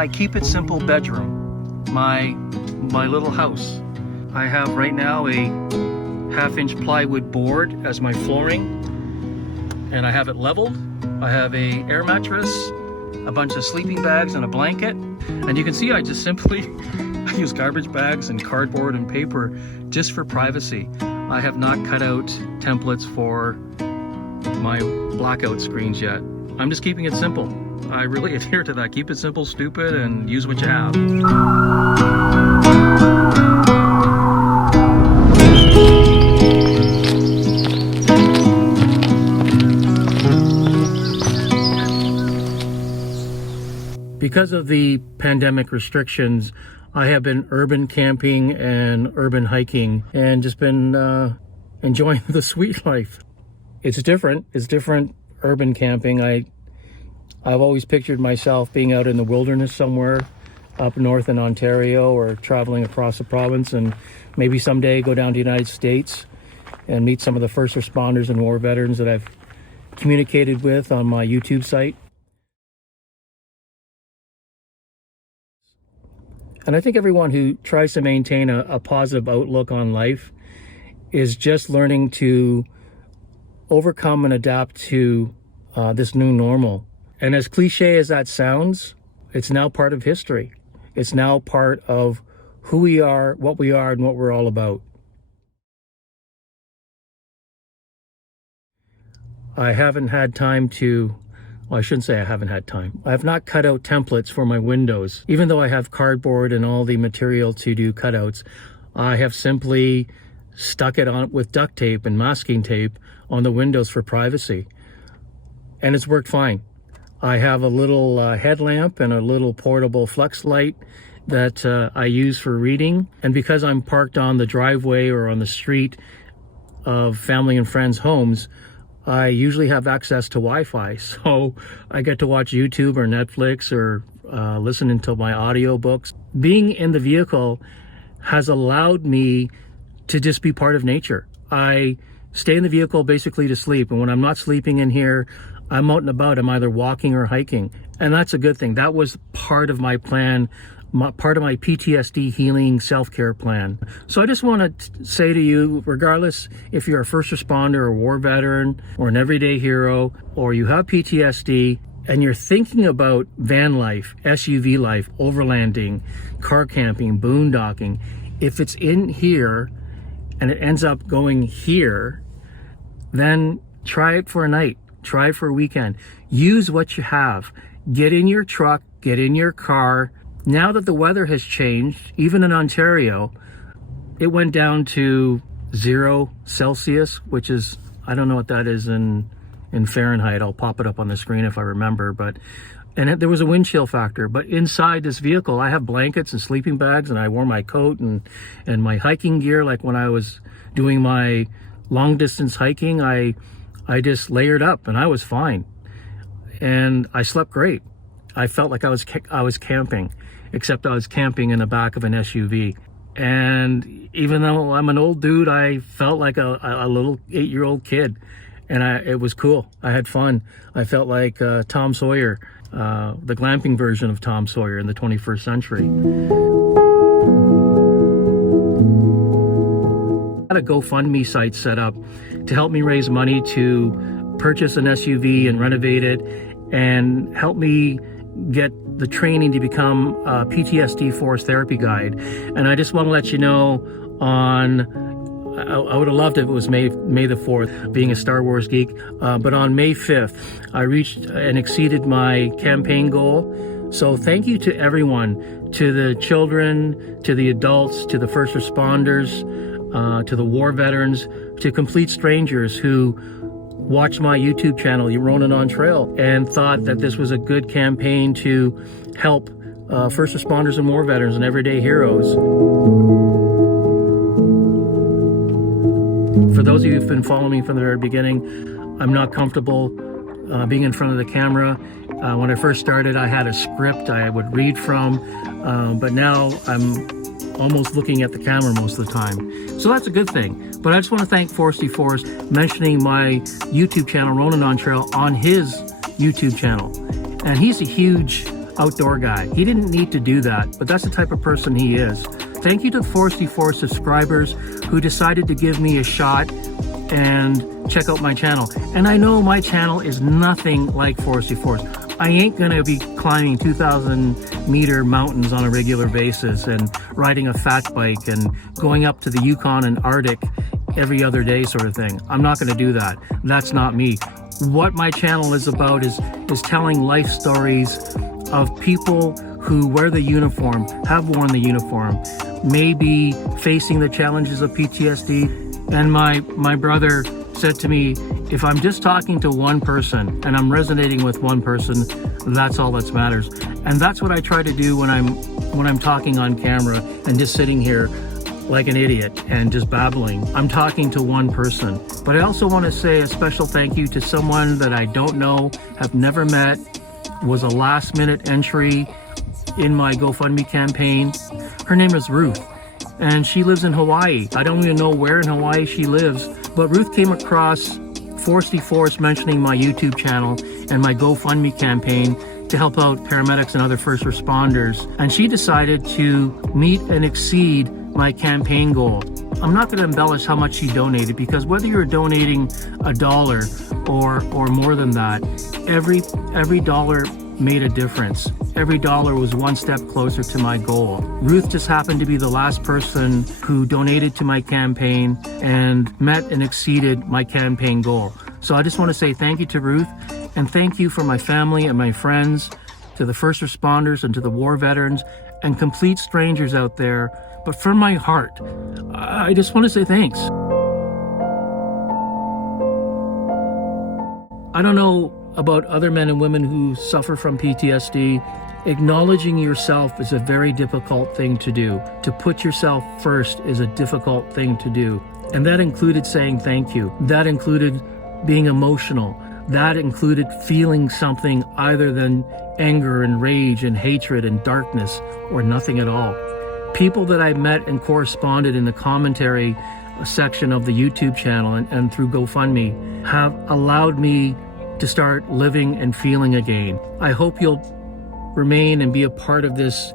my keep it simple bedroom, my little house. I have right now a 1/2-inch plywood board as my flooring, and I have it leveled. I have a air mattress, a bunch of sleeping bags and a blanket. And you can see I just simply I use garbage bags and cardboard and paper just for privacy. I have not cut out templates for my blackout screens yet. I'm just keeping it simple. I really adhere to that. Keep it simple, stupid, and use what you have. Because of the pandemic restrictions, I have been urban camping and urban hiking and just been enjoying the sweet life. It's different urban camping. I've always pictured myself being out in the wilderness somewhere up north in Ontario, or traveling across the province, and maybe someday go down to the United States and meet some of the first responders and war veterans that I've communicated with on my YouTube site. And I think everyone who tries to maintain a positive outlook on life is just learning to overcome and adapt to this new normal. And as cliche as that sounds, it's now part of history. It's now part of who we are, and what we're all about. I haven't had time to, well, I shouldn't say I haven't had time. I have not cut out templates for my windows. Even though I have cardboard and all the material to do cutouts, I have simply stuck it on with duct tape and masking tape on the windows for privacy. And it's worked fine. I have a little headlamp and a little portable flex light that I use for reading. And because I'm parked on the driveway or on the street of family and friends' homes, I usually have access to Wi-Fi. So I get to watch YouTube or Netflix or listen to my audiobooks. Being in the vehicle has allowed me to just be part of nature. I stay in the vehicle basically to sleep. And when I'm not sleeping in here, I'm out and about. I'm either walking or hiking. And that's a good thing. That was part of my plan, part of my PTSD healing self-care plan. So I just want to say to you, regardless if you're a first responder or war veteran or an everyday hero, or you have PTSD and you're thinking about van life, SUV life, overlanding, car camping, boondocking, if it's in here and it ends up going here, then try it for a night. Try it for a weekend. Use what you have. Get in your truck, get in your car. Now that the weather has changed, even in Ontario, it went down to 0 Celsius, which is, I don't know what that is in Fahrenheit. I'll pop it up on the screen if I remember. And there was a wind chill factor. But inside this vehicle, I have blankets and sleeping bags, and I wore my coat and my hiking gear. Like when I was doing my long distance hiking, I just layered up and I was fine. And I slept great. I felt like I was camping, except I was camping in the back of an SUV. And even though I'm an old dude, I felt like a little 8-year-old kid. And it was cool. I had fun. I felt like Tom Sawyer, the glamping version of Tom Sawyer in the 21st century. I had a GoFundMe site set up to help me raise money to purchase an SUV and renovate it, and help me get the training to become a PTSD forest therapy guide. And I just want to let you know, I would have loved if it was May the 4th, being a Star Wars geek, but on May 5th, I reached and exceeded my campaign goal. So thank you to everyone, to the children, to the adults, to the first responders, to the war veterans, to complete strangers who watched my YouTube channel, Ronin on Trail, and thought that this was a good campaign to help first responders and war veterans and everyday heroes. For those of you who've been following me from the very beginning, I'm not comfortable being in front of the camera. When I first started, I had a script I would read from, but now I'm almost looking at the camera most of the time. So that's a good thing. But I just want to thank FORESTY FOREST mentioning my YouTube channel, Ronin on Trail, on his YouTube channel. And he's a huge outdoor guy. He didn't need to do that, but that's the type of person he is. Thank you to the FORESTY FOREST subscribers who decided to give me a shot and check out my channel. And I know my channel is nothing like FORESTY FOREST. I ain't gonna be climbing 2,000-meter mountains on a regular basis and riding a fat bike and going up to the Yukon and Arctic every other day sort of thing. I'm not gonna do that. That's not me. What my channel is about is telling life stories of people who wear the uniform, have worn the uniform, may be facing the challenges of PTSD. And my brother said to me, if I'm just talking to one person and I'm resonating with one person, that's all that matters. And that's what I try to do when I'm talking on camera and just sitting here like an idiot and just babbling. I'm talking to one person. But I also want to say a special thank you to someone that I don't know, have never met, was a last minute entry in my GoFundMe campaign. Her name is Ruth, and she lives in Hawaii. I don't even know where in Hawaii she lives, but Ruth came across FORESTY FOREST mentioning my YouTube channel and my GoFundMe campaign to help out paramedics and other first responders. And she decided to meet and exceed my campaign goal. I'm not going to embellish how much she donated, because whether you're donating $1 or more than that, every dollar made a difference. Every dollar was one step closer to my goal. Ruth just happened to be the last person who donated to my campaign and met and exceeded my campaign goal. So I just want to say thank you to Ruth, and thank you for my family and my friends, to the first responders and to the war veterans and complete strangers out there. But from my heart, I just want to say thanks. I don't know about other men and women who suffer from PTSD. Acknowledging yourself is a very difficult thing to do. To put yourself first is a difficult thing to do. And that included saying thank you. That included being emotional. That included feeling something other than anger and rage and hatred and darkness, or nothing at all. People that I met and corresponded in the commentary section of the YouTube channel and through GoFundMe have allowed me to start living and feeling again. I hope you'll remain and be a part of this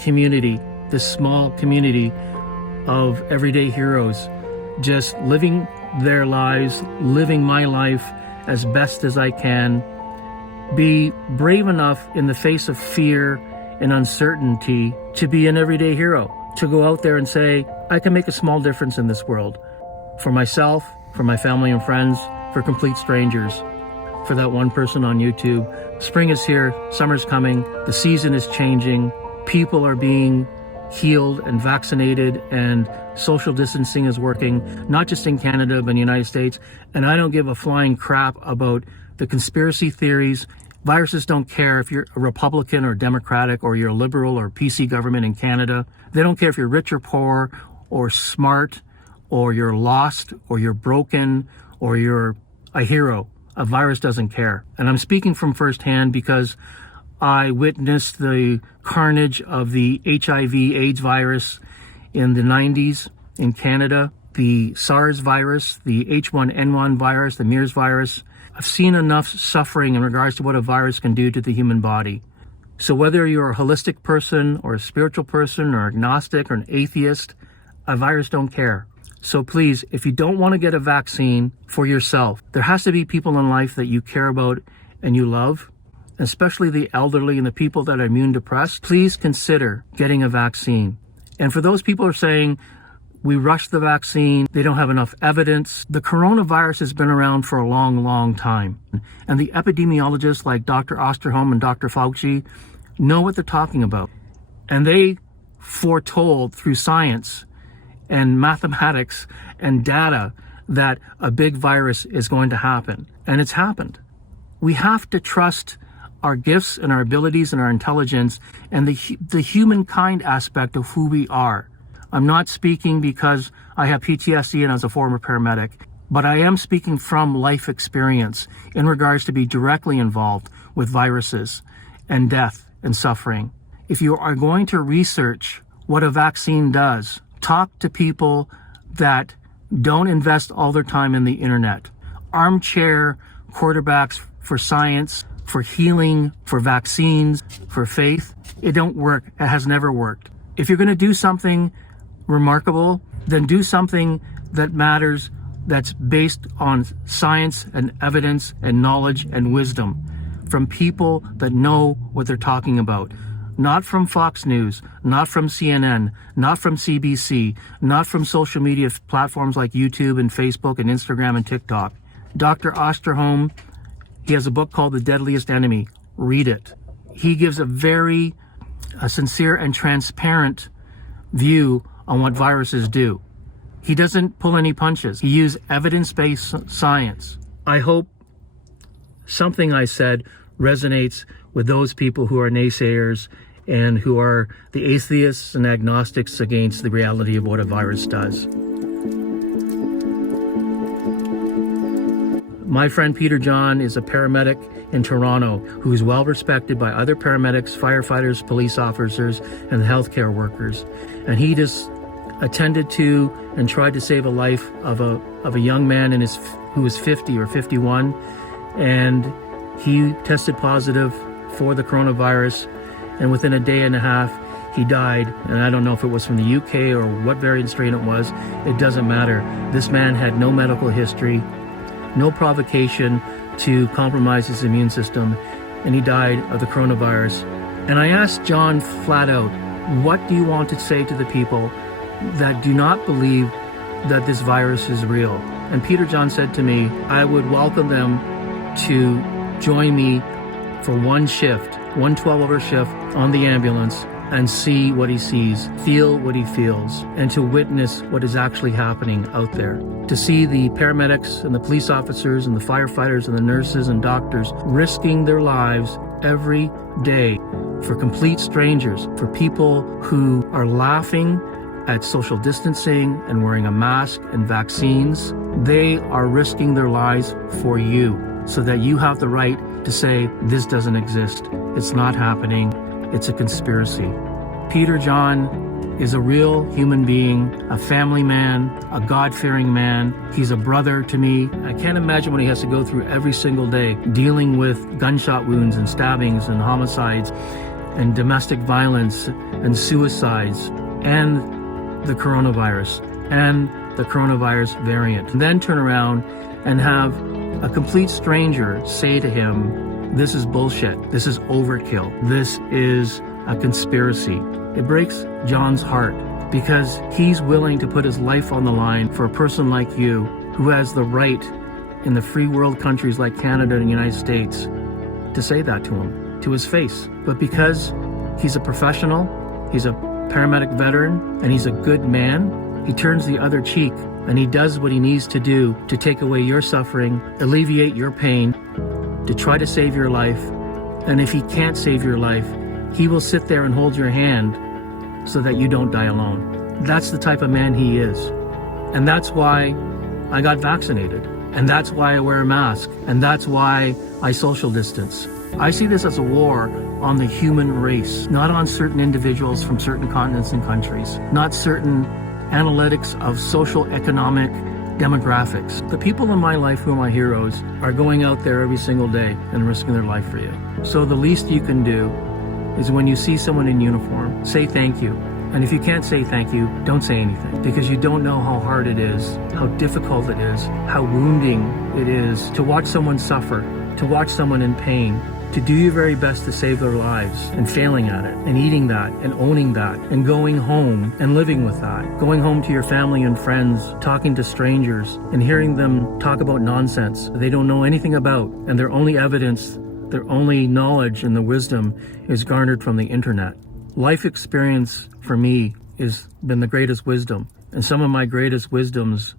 community, this small community of everyday heroes, just living their lives, living my life as best as I can. Be brave enough in the face of fear and uncertainty to be an everyday hero, to go out there and say, I can make a small difference in this world, for myself, for my family and friends, for complete strangers, for that one person on YouTube. Spring is here, summer's coming, the season is changing, people are being healed and vaccinated, and social distancing is working, not just in Canada, but in the United States. And I don't give a flying crap about the conspiracy theories. Viruses don't care if you're a Republican or Democratic, or you're a Liberal or PC government in Canada. They don't care if you're rich or poor or smart, or you're lost, or you're broken, or you're a hero. A virus doesn't care. And I'm speaking from firsthand because I witnessed the carnage of the HIV/AIDS virus in the 90s in Canada, the SARS virus, the H1N1 virus, the MERS virus. I've seen enough suffering in regards to what a virus can do to the human body. So whether you're a holistic person or a spiritual person or agnostic or an atheist, a virus don't care. So please, if you don't want to get a vaccine for yourself, there has to be people in life that you care about and you love, especially the elderly and the people that are immune depressed. Please consider getting a vaccine. And for those people who are saying, we rushed the vaccine, they don't have enough evidence. The coronavirus has been around for a long, long time. And the epidemiologists like Dr. Osterholm and Dr. Fauci know what they're talking about. And they foretold through science and mathematics and data that a big virus is going to happen. And it's happened. We have to trust our gifts and our abilities and our intelligence and the humankind aspect of who we are. I'm not speaking because I have PTSD and as a former paramedic, but I am speaking from life experience in regards to be directly involved with viruses and death and suffering. If you are going to research what a vaccine does, talk to people that don't invest all their time in the internet. Armchair quarterbacks for science for healing, for vaccines, for faith. It don't work. It has never worked. If you're going to do something remarkable, then do something that matters, that's based on science and evidence and knowledge and wisdom from people that know what they're talking about. Not from Fox News, not from CNN, not from CBC, not from social media platforms like YouTube and Facebook and Instagram and TikTok. Dr. Osterholm, he has a book called The Deadliest Enemy. Read it. He gives a very sincere and transparent view on what viruses do. He doesn't pull any punches. He uses evidence-based science. I hope something I said resonates with those people who are naysayers and who are the atheists and agnostics against the reality of what a virus does. My friend Peter John is a paramedic in Toronto who is well respected by other paramedics, firefighters, police officers, and healthcare workers. And he just attended to and tried to save a life of a young man who was 50 or 51, and he tested positive for the coronavirus, and within a day and a half he died. And I don't know if it was from the UK or what variant strain it was. It doesn't matter. This man had no medical history, no provocation to compromise his immune system, and he died of the coronavirus. And I asked John flat out, what do you want to say to the people that do not believe that this virus is real? And Peter John said to me, I would welcome them to join me for one shift, one 12-hour shift on the ambulance, and see what he sees, feel what he feels, and to witness what is actually happening out there. To see the paramedics and the police officers and the firefighters and the nurses and doctors risking their lives every day for complete strangers, for people who are laughing at social distancing and wearing a mask and vaccines. They are risking their lives for you, so that you have the right to say, this doesn't exist, it's not happening, it's a conspiracy. Peter John is a real human being, a family man, a God-fearing man. He's a brother to me. I can't imagine what he has to go through every single day, dealing with gunshot wounds and stabbings and homicides and domestic violence and suicides and the coronavirus and the coronavirus variant. And then turn around and have a complete stranger say to him, this is bullshit, this is overkill, this is a conspiracy. It breaks John's heart because he's willing to put his life on the line for a person like you who has the right in the free world countries like Canada and the United States to say that to him, to his face. But because he's a professional, he's a paramedic veteran, and he's a good man, he turns the other cheek and he does what he needs to do to take away your suffering, alleviate your pain, to try to save your life. And if he can't save your life, he will sit there and hold your hand so that you don't die alone. That's the type of man he is. And that's why I got vaccinated. And that's why I wear a mask. And that's why I social distance. I see this as a war on the human race, not on certain individuals from certain continents and countries, not certain analytics of social economic demographics. The people in my life who are my heroes are going out there every single day and risking their life for you. So the least you can do is when you see someone in uniform, say thank you. And if you can't say thank you, don't say anything, because you don't know how hard it is, how difficult it is, how wounding it is to watch someone suffer, to watch someone in pain, to do your very best to save their lives, and failing at it, and eating that, and owning that, and going home and living with that, going home to your family and friends, talking to strangers, and hearing them talk about nonsense they don't know anything about, and their only evidence, their only knowledge and the wisdom is garnered from the internet. Life experience for me has been the greatest wisdom, and some of my greatest wisdoms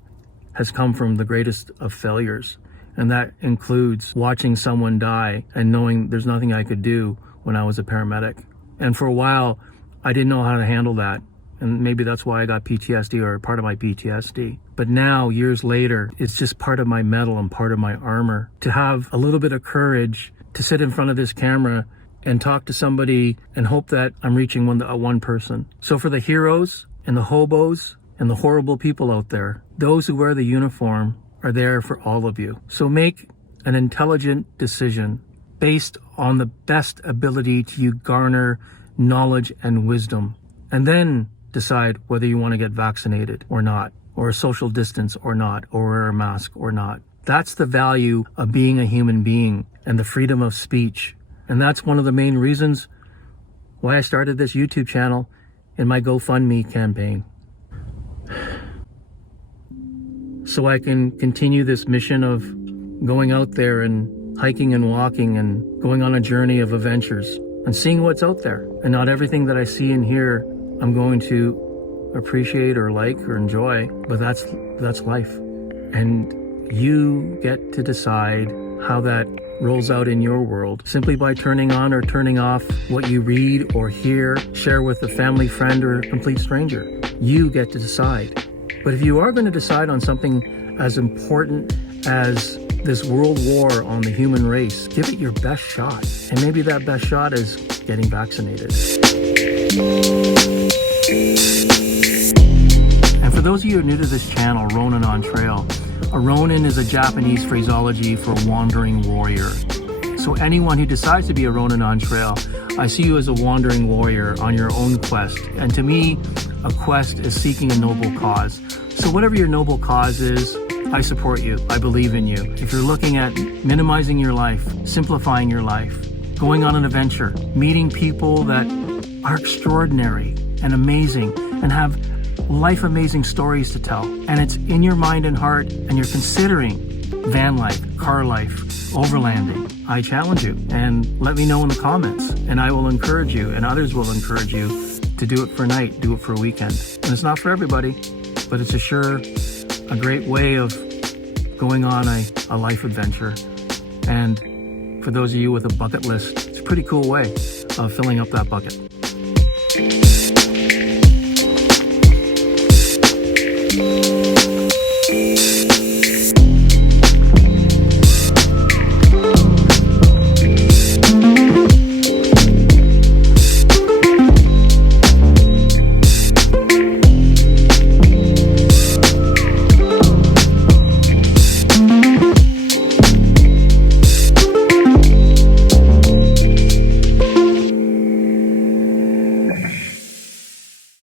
has come from the greatest of failures. And that includes watching someone die and knowing there's nothing I could do when I was a paramedic. And for a while, I didn't know how to handle that. And maybe that's why I got PTSD, or part of my PTSD. But now, years later, it's just part of my metal and part of my armor to have a little bit of courage to sit in front of this camera and talk to somebody and hope that I'm reaching one person. So for the heroes and the hobos and the horrible people out there, those who wear the uniform are there for all of you. So make an intelligent decision based on the best ability to garner knowledge and wisdom, and then decide whether you want to get vaccinated or not, or social distance or not, or wear a mask or not. That's the value of being a human being and the freedom of speech. And that's one of the main reasons why I started this YouTube channel and my GoFundMe campaign. So I can continue this mission of going out there and hiking and walking and going on a journey of adventures and seeing what's out there. And not everything that I see and hear I'm going to appreciate or like or enjoy, but that's life. And you get to decide how that rolls out in your world simply by turning on or turning off what you read or hear, share with a family, friend, or a complete stranger. You get to decide. But if you are going to decide on something as important as this world war on the human race, give it your best shot. And maybe that best shot is getting vaccinated. And for those of you who are new to this channel, Ronin on Trail, a Ronin is a Japanese phraseology for wandering warrior. So anyone who decides to be a Ronin on Trail, I see you as a wandering warrior on your own quest. And to me, a quest is seeking a noble cause. So whatever your noble cause is, I support you. I believe in you. If you're looking at minimizing your life, simplifying your life, going on an adventure, meeting people that are extraordinary and amazing and have life amazing stories to tell, and it's in your mind and heart, and you're considering van life, car life, overlanding, I challenge you, and let me know in the comments, and I will encourage you, and others will encourage you to do it for a night, do it for a weekend. And it's not for everybody, but it's a great way of going on a life adventure. And for those of you with a bucket list, it's a pretty cool way of filling up that bucket.